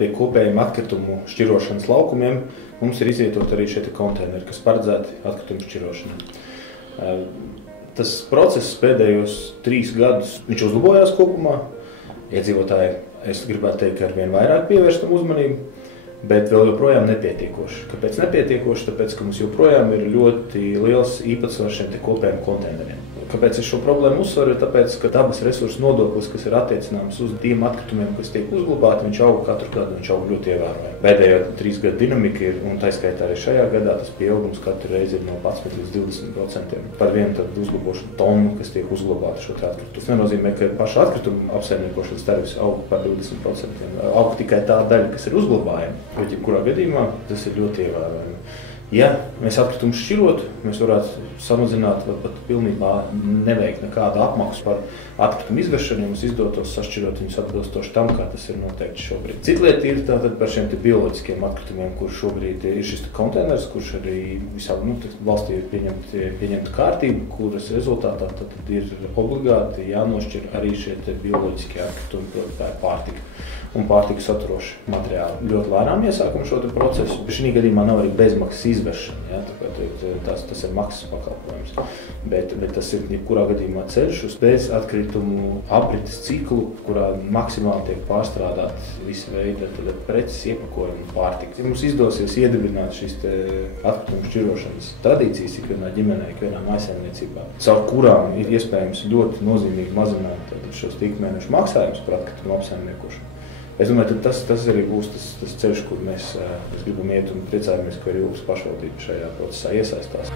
Pie kopējiem atkritumu šķirošanas laukumiem mums ir izvietot arī šie konteineri, kas paredzēti atkritumu šķirošanai. Tas process pēdējos 3 gadus viņš uzlabojās kopumā. Iedzīvotāji, es gribētu teikt, ka arvien vairāk pievērš tam uzmanību, bet vēl joprojām nepietiekoši. Kāpēc nepietiekoši? Tāpēc, ka mums joprojām ir ļoti liels īpatsvars šiem kopējiem konteineriem. Kāpēc es šo problēmu uzsveru? Tāpēc, ka dabas resursu nodoklis, kas ir attiecināms uz tiem atkritumiem, kas tiek uzglabāti, viņš aug katru gadu, viņš aug ļoti ievērojami. Pēdējo 3 gadu dinamika ir, un tā skaitā arī šajā gadā, tas pieaugums katru reizi ir no 11 līdz 20% par vienu tādu uzglabošanu tonu, kas tiek uzglabāta šo atkritumu. Tas nenozīmē, ka paša atkrituma apsaimniekošanas tarifs aug par 20%. Aug tikai tā daļa, kas ir uzglabājama, bet jebkurā gadījumā tas ir ļoti ievērojami. Ja mēs atkritumus šķirotu, mēs varētu samazināt vai pat pilnībā neveikt nekādu apmaksu par atkritumu izvešanu, ja mums izdotos sašķirot viņus atbilstoši tam, kā tas ir noteikti šobrīd. Cita lieta ir tātad par šiem bioloģiskiem atkritumiem, kur šobrīd ir šis konteiners, kurš arī visā valstī ir pieņemta kārtība, kuras rezultātā tad ir obligāti jānošķir arī šie bioloģiskie atkritumi, proti tā ir pārtika un pārtikas saturoši materiāli. Ļoti lēnām iesākam šo procesu. Šī gadījumā nav arī bezmaksas izvešana, ja, tas ir maksas pakalpojums. Bet tas ir jebkurā gadījumā ceļš uz bez atkritumu aprites ciklu, kurā maksimāli tiek pārstrādāt visi veidi preces, iepakojumi un pārtika. Ja mums izdosies iedibināt šīs atkritumu šķirošanas tradīcijas ikvienā ģimenē, ikvienā mājsaimniecībā, caur kurām ir iespējams ļoti nozīmīgi mazināt šos ikmēnešu maksājumus par atkritumu apsaimniekošanu. Es domāju, ka tas arī būs tas ceļš, kur mēs gribam iet un priecājamies, ka arī Ilves pašvaldība šajā procesā iesaistās.